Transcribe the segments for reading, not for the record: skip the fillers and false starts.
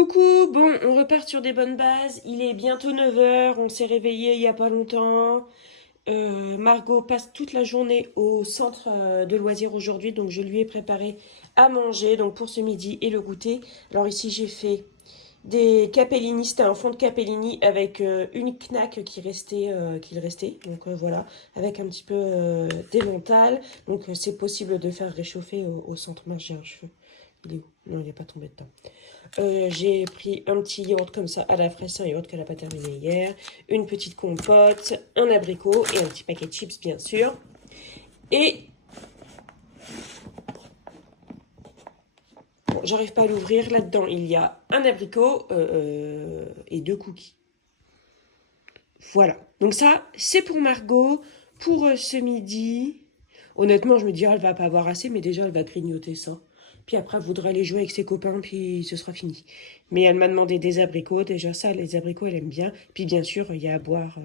Coucou, bon, on repart sur des bonnes bases. Il est bientôt 9 h, on s'est réveillé il y a pas longtemps. Margot passe toute la journée au centre de loisirs aujourd'hui, donc je lui ai préparé à manger donc pour ce midi et le goûter. Alors ici j'ai fait des capellini, c'était un fond de capellini avec une knack qu'il restait, donc voilà, avec un petit peu d'emmental. Donc c'est possible de faire réchauffer au centre. Mince, j'ai un cheveu. Il est où? Non, il n'est pas tombé dedans. J'ai pris un petit yaourt comme ça à la fraise, c'est un yaourt qu'elle n'a pas terminé hier, une petite compote, un abricot et un petit paquet de chips bien sûr. Et bon, j'arrive pas à l'ouvrir, là-dedans il y a un abricot et 2 cookies. Voilà, donc ça c'est pour Margot, pour ce midi. Honnêtement je me dis elle va pas avoir assez, mais déjà elle va grignoter ça. Puis après, elle voudra aller jouer avec ses copains, puis ce sera fini. Mais elle m'a demandé des abricots. Déjà, ça, les abricots, elle aime bien. Puis bien sûr, il y a à boire.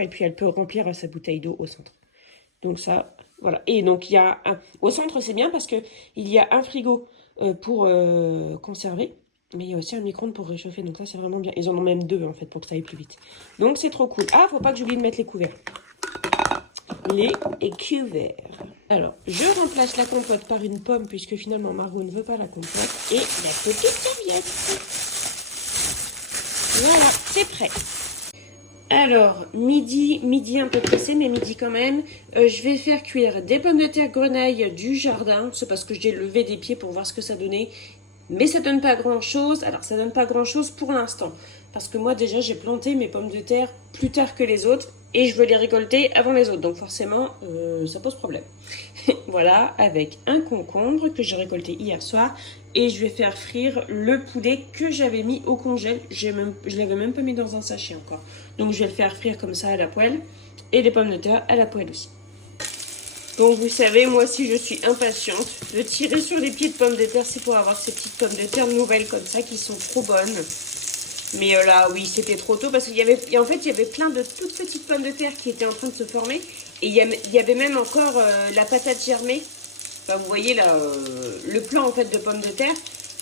Et puis elle peut remplir sa bouteille d'eau au centre. Donc ça, voilà. Et donc, au centre, c'est bien parce que il y a un frigo pour conserver. Mais il y a aussi un micro-ondes pour réchauffer. Donc ça, c'est vraiment bien. Ils en ont même 2, en fait, pour que ça aille plus vite. Donc, c'est trop cool. Ah, faut pas que j'oublie de mettre les couverts. Les couverts. Alors, je remplace la compote par une pomme puisque finalement Margot ne veut pas la compote. Et la petite serviette. Voilà, c'est prêt. Alors, midi un peu pressé, mais midi quand même. Je vais faire cuire des pommes de terre grenaille du jardin. C'est parce que j'ai levé des pieds pour voir ce que ça donnait. Mais ça donne pas grand chose. Alors, ça donne pas grand chose pour l'instant. Parce que moi, déjà, j'ai planté mes pommes de terre plus tard que les autres. Et je veux les récolter avant les autres. Donc forcément, ça pose problème. Voilà, avec un concombre que j'ai récolté hier soir. Et je vais faire frire le poulet que j'avais mis au congèle. Je l'avais même pas mis dans un sachet encore. Donc je vais le faire frire comme ça à la poêle. Et les pommes de terre à la poêle aussi. Donc vous savez, moi aussi je suis impatiente de tirer sur les pieds de pommes de terre. C'est pour avoir ces petites pommes de terre nouvelles comme ça qui sont trop bonnes. Mais là, oui, c'était trop tôt parce qu'il y avait, en fait, il y avait plein de toutes petites pommes de terre qui étaient en train de se former. Et il y avait même encore la patate germée. Enfin, vous voyez là, le plant en fait de pommes de terre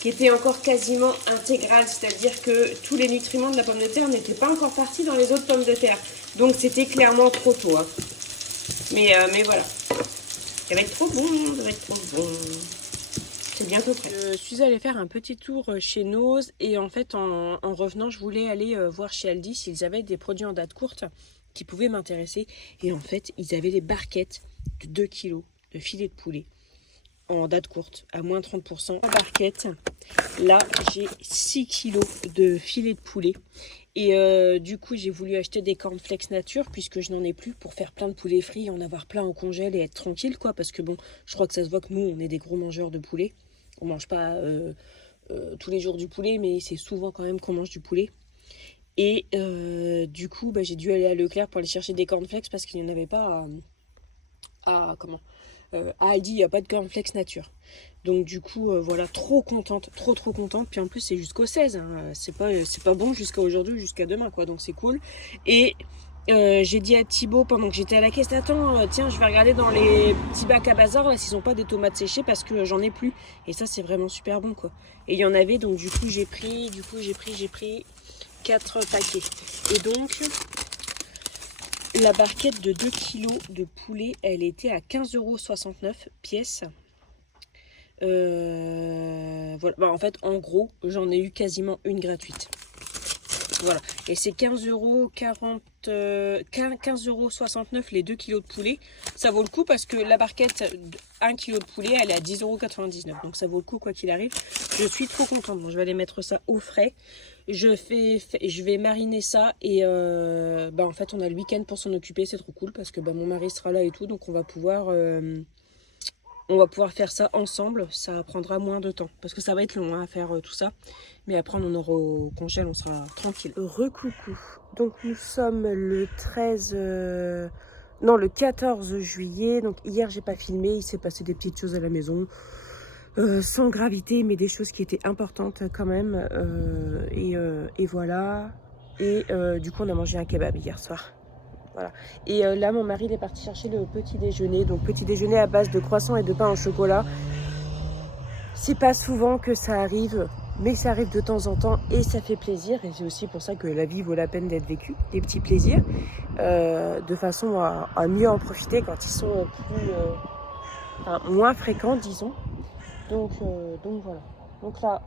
qui était encore quasiment intégral. C'est-à-dire que tous les nutriments de la pomme de terre n'étaient pas encore partis dans les autres pommes de terre. Donc c'était clairement trop tôt. Hein. Mais voilà. Ça va être trop bon, ça va être trop bon. C'est bientôt prêt. Je suis allée faire un petit tour chez Nose et en fait en revenant je voulais aller voir chez Aldi s'ils avaient des produits en date courte qui pouvaient m'intéresser. Et en fait ils avaient les barquettes de 2 kg de filet de poulet en date courte à moins 30%. En barquette, là j'ai 6 kg de filet de poulet. Et du coup j'ai voulu acheter des cornflakes nature puisque je n'en ai plus pour faire plein de poulet frit, en avoir plein au congèle et être tranquille quoi. Parce que bon, je crois que ça se voit que nous on est des gros mangeurs de poulet. On mange pas tous les jours du poulet, mais c'est souvent quand même qu'on mange du poulet. Et du coup, j'ai dû aller à Leclerc pour aller chercher des cornflakes parce qu'il n'y en avait pas à Aldi, il n'y a pas de cornflakes nature. Donc du coup, voilà, trop contente, trop contente. Puis en plus, c'est jusqu'au 16. Hein. C'est pas bon jusqu'à aujourd'hui, jusqu'à demain, quoi. Donc c'est cool. Et j'ai dit à Thibaut pendant que j'étais à la caisse, attends, tiens, je vais regarder dans les petits bacs à bazar là s'ils n'ont pas des tomates séchées parce que j'en ai plus. Et ça c'est vraiment super bon quoi. Et il y en avait, donc du coup j'ai pris 4 paquets. Et donc la barquette de 2 kg de poulet, elle était à 15,69 € pièce. Voilà. En fait en gros j'en ai eu quasiment une gratuite. Voilà, et c'est 15,69 € les 2 kg de poulet. Ça vaut le coup parce que la barquette 1 kg de poulet, elle est à 10,99 €. Donc ça vaut le coup quoi qu'il arrive. Je suis trop contente. Bon, je vais aller mettre ça au frais. Je vais mariner ça et en fait on a le week-end pour s'en occuper. C'est trop cool parce que mon mari sera là et tout. Donc on va pouvoir faire ça ensemble. Ça prendra moins de temps parce que ça va être long à faire tout ça. Mais après on en aura au congèle, on sera tranquille. Recoucou. Donc nous sommes le 14 juillet. Donc hier j'ai pas filmé, il s'est passé des petites choses à la maison. Sans gravité, mais des choses qui étaient importantes quand même. Et voilà. Et du coup on a mangé un kebab hier soir. Voilà. Et là mon mari il est parti chercher le petit déjeuner. Donc petit déjeuner à base de croissants et de pain au chocolat. C'est pas souvent que ça arrive. Mais ça arrive de temps en temps et ça fait plaisir. Et c'est aussi pour ça que la vie vaut la peine d'être vécue. Des petits plaisirs. De façon à mieux en profiter quand ils sont moins fréquents, disons. Donc voilà. Donc là,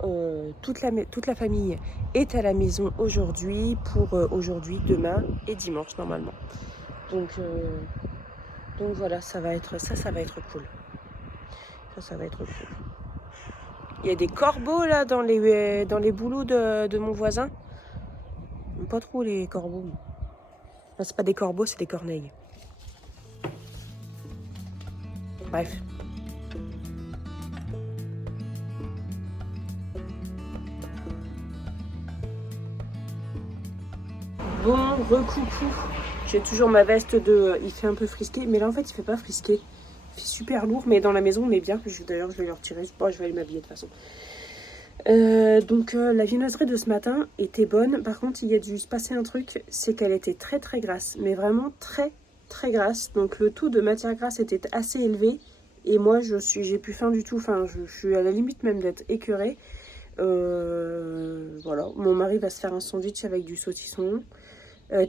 toute la famille est à la maison aujourd'hui pour aujourd'hui, demain et dimanche normalement. Donc voilà, ça va être cool. Ça va être cool. Il y a des corbeaux là dans les boulots de mon voisin. J'aime pas trop les corbeaux. Enfin, c'est pas des corbeaux, c'est des corneilles. Bref. Bon, recoucou. J'ai toujours ma veste il fait un peu frisqué, mais là en fait il fait pas frisqué. Il fait super lourd, mais dans la maison, mais bien. D'ailleurs, je vais le retirer. Bon, je vais aller m'habiller de toute façon. Donc la viennoiserie de ce matin était bonne. Par contre, il y a dû se passer un truc, c'est qu'elle était très très grasse, mais vraiment très très grasse. Donc le taux de matière grasse était assez élevé. Et moi, j'ai plus faim du tout. Enfin, je suis à la limite même d'être écœurée. Voilà. Mon mari va se faire un sandwich avec du saucisson.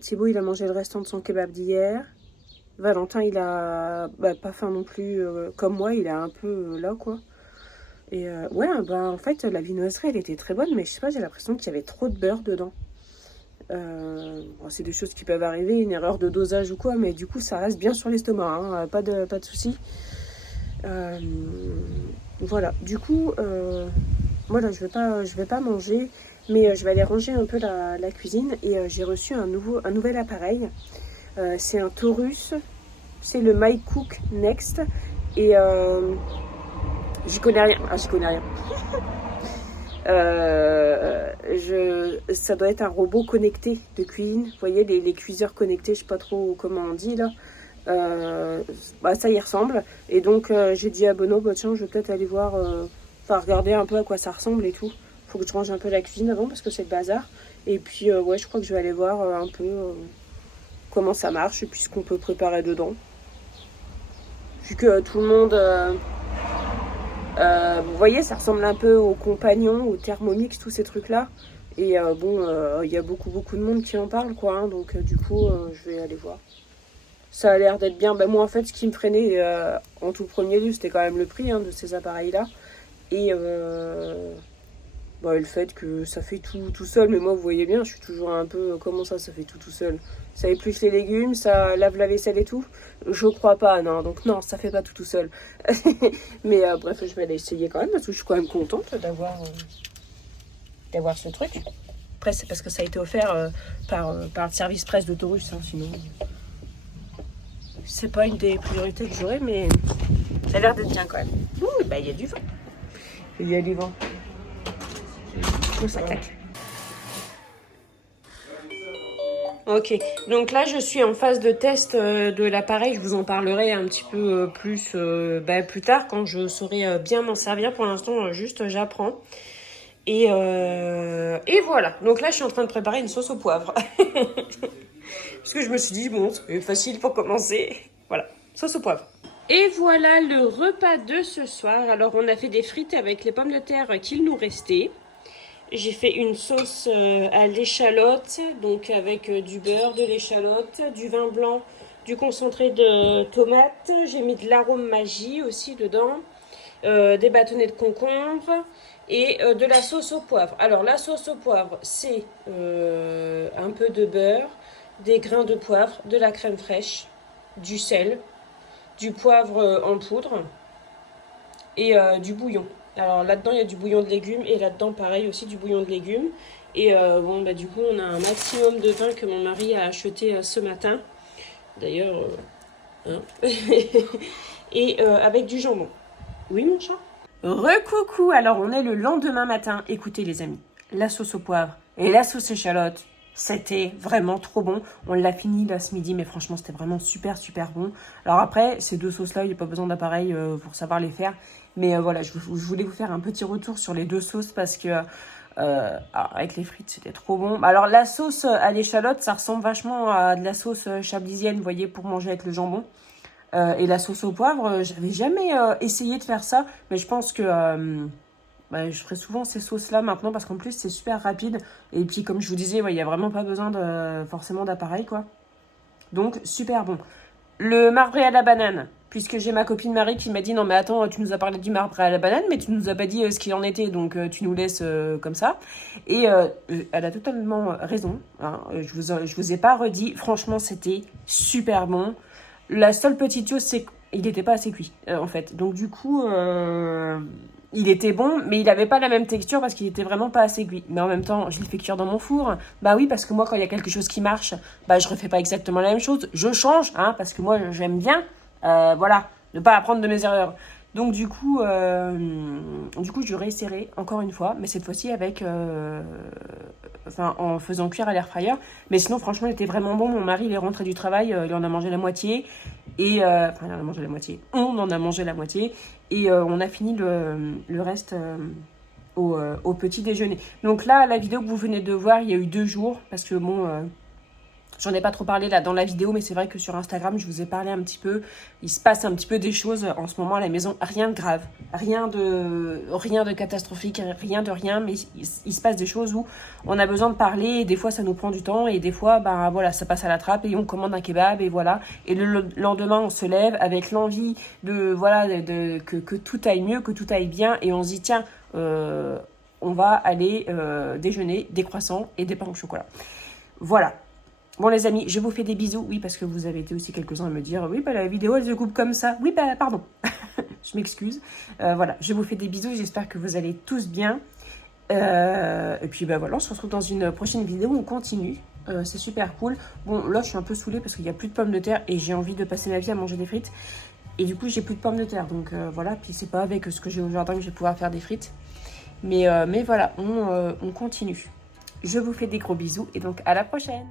Thibaut, il a mangé le restant de son kebab d'hier. Valentin, il a pas faim non plus, comme moi, il est un peu là, quoi. Et ouais, en fait, la viennoiserie, elle était très bonne, mais je sais pas, j'ai l'impression qu'il y avait trop de beurre dedans. Bon, c'est des choses qui peuvent arriver, une erreur de dosage ou quoi, mais du coup, ça reste bien sur l'estomac, hein, pas de soucis. Voilà, du coup, voilà, je vais pas manger, mais je vais aller ranger un peu la cuisine, et j'ai reçu un nouvel appareil. C'est un Taurus, c'est le My Cook Next, et j'y connais rien. Ça doit être un robot connecté de cuisine. Vous voyez, les cuiseurs connectés, je sais pas trop comment on dit là. Ça y ressemble. Et donc j'ai dit à Benoît, tiens, je vais peut-être aller voir, regarder un peu à quoi ça ressemble et tout. Faut que je range un peu la cuisine avant parce que c'est le bazar. Et puis ouais, je crois que je vais aller voir un peu comment ça marche et puis ce qu'on peut préparer dedans. Vu que tout le monde... vous voyez, ça ressemble un peu aux compagnons, au Thermomix, tous ces trucs-là. Et il y a beaucoup de monde qui en parle, quoi. Hein, donc du coup, je vais aller voir. Ça a l'air d'être bien. Moi, en fait, ce qui me freinait en tout premier lieu, c'était quand même le prix de ces appareils-là. Et le fait que ça fait tout seul. Mais moi, vous voyez bien, je suis toujours un peu... comment ça fait tout seul? Ça épluche les légumes, ça lave la vaisselle et tout? Je crois pas, non. Donc non, ça fait pas tout seul. Mais bref, je vais aller essayer quand même parce que je suis quand même contente d'avoir ce truc. Après, c'est parce que ça a été offert par le service presse de Taurus, hein, sinon c'est pas une des priorités que j'aurais, mais ça a l'air d'être bien quand même. Ouh, il y a du vent. Il y a du vent. Oh, ça claque. Ok, donc là je suis en phase de test de l'appareil. Je vous en parlerai un petit peu plus plus tard quand je saurai bien m'en servir. Pour l'instant, juste j'apprends. Et voilà. Donc là je suis en train de préparer une sauce au poivre. Parce que je me suis dit, bon, c'est facile pour commencer. Voilà, sauce au poivre. Et voilà le repas de ce soir. Alors on a fait des frites avec les pommes de terre qu'il nous restait. J'ai fait une sauce à l'échalote, donc avec du beurre, de l'échalote, du vin blanc, du concentré de tomate. J'ai mis de l'arôme magie aussi dedans, des bâtonnets de concombre et de la sauce au poivre. Alors la sauce au poivre, c'est un peu de beurre, des grains de poivre, de la crème fraîche, du sel, du poivre en poudre et du bouillon. Alors là-dedans, il y a du bouillon de légumes et là-dedans, pareil, aussi du bouillon de légumes. Et du coup, on a un maximum de vin que mon mari a acheté ce matin. D'ailleurs, et avec du jambon. Oui, mon chat? Recoucou, alors on est le lendemain matin. Écoutez les amis, la sauce au poivre et la sauce échalote, c'était vraiment trop bon. On l'a fini là ce midi, mais franchement c'était vraiment super bon. Alors après, ces deux sauces là, il n'y a pas besoin d'appareil pour savoir les faire. Mais voilà, je voulais vous faire un petit retour sur les deux sauces parce que avec les frites c'était trop bon. Alors la sauce à l'échalote, ça ressemble vachement à de la sauce chablisienne, vous voyez, pour manger avec le jambon. Et la sauce au poivre, j'avais jamais essayé de faire ça, mais je pense que bah, je ferai souvent ces sauces-là maintenant parce qu'en plus, c'est super rapide. Et puis, comme je vous disais, il n'y a vraiment pas besoin forcément d'appareil, quoi. Donc, super bon. Le marbré à la banane, puisque j'ai ma copine Marie qui m'a dit non mais attends, tu nous as parlé du marbré à la banane mais tu nous as pas dit ce qu'il en était, donc tu nous laisses comme ça. Et elle a totalement raison, hein. Je vous ai pas redit, franchement c'était super bon. La seule petite chose c'est qu'il n'était pas assez cuit en fait, donc du coup il était bon, mais il n'avait pas la même texture parce qu'il était vraiment pas assez cuit. Mais en même temps, je l'ai fait cuire dans mon four. Bah oui, parce que moi, quand il y a quelque chose qui marche, bah je refais pas exactement la même chose. Je change, hein, parce que moi, j'aime bien, voilà, ne pas apprendre de mes erreurs. Donc du coup, je réessayerai encore une fois, mais cette fois-ci avec, enfin, en faisant cuire à l'air fryer. Mais sinon, franchement, il était vraiment bon. Mon mari, il est rentré du travail, il en a mangé la moitié. Et enfin, il en a mangé la moitié. On en a mangé la moitié. Et on a fini le reste au petit déjeuner. Donc là, la vidéo que vous venez de voir, il y a eu 2 jours. Parce que bon, j'en ai pas trop parlé là dans la vidéo, mais c'est vrai que sur Instagram, je vous ai parlé un petit peu. Il se passe un petit peu des choses en ce moment à la maison. Rien de grave, rien de catastrophique, rien de rien. Mais il se passe des choses où on a besoin de parler. Et des fois, ça nous prend du temps. Et des fois, ben voilà, ça passe à la trappe et on commande un kebab et voilà. Et le lendemain, on se lève avec l'envie que tout aille mieux, que tout aille bien. Et on se dit, tiens, on va aller déjeuner des croissants et des pains au chocolat. Voilà. Bon les amis, je vous fais des bisous. Oui, parce que vous avez été aussi quelques-uns à me dire oui, bah la vidéo elle se coupe comme ça. Oui, bah pardon. Je m'excuse. Voilà, je vous fais des bisous. J'espère que vous allez tous bien. Et puis bah voilà, on se retrouve dans une prochaine vidéo. On continue. C'est super cool. Bon, là je suis un peu saoulée parce qu'il n'y a plus de pommes de terre et j'ai envie de passer ma vie à manger des frites. Et du coup, j'ai plus de pommes de terre. Donc voilà, puis c'est pas avec ce que j'ai au jardin que je vais pouvoir faire des frites. Mais voilà, on continue. Je vous fais des gros bisous et donc à la prochaine.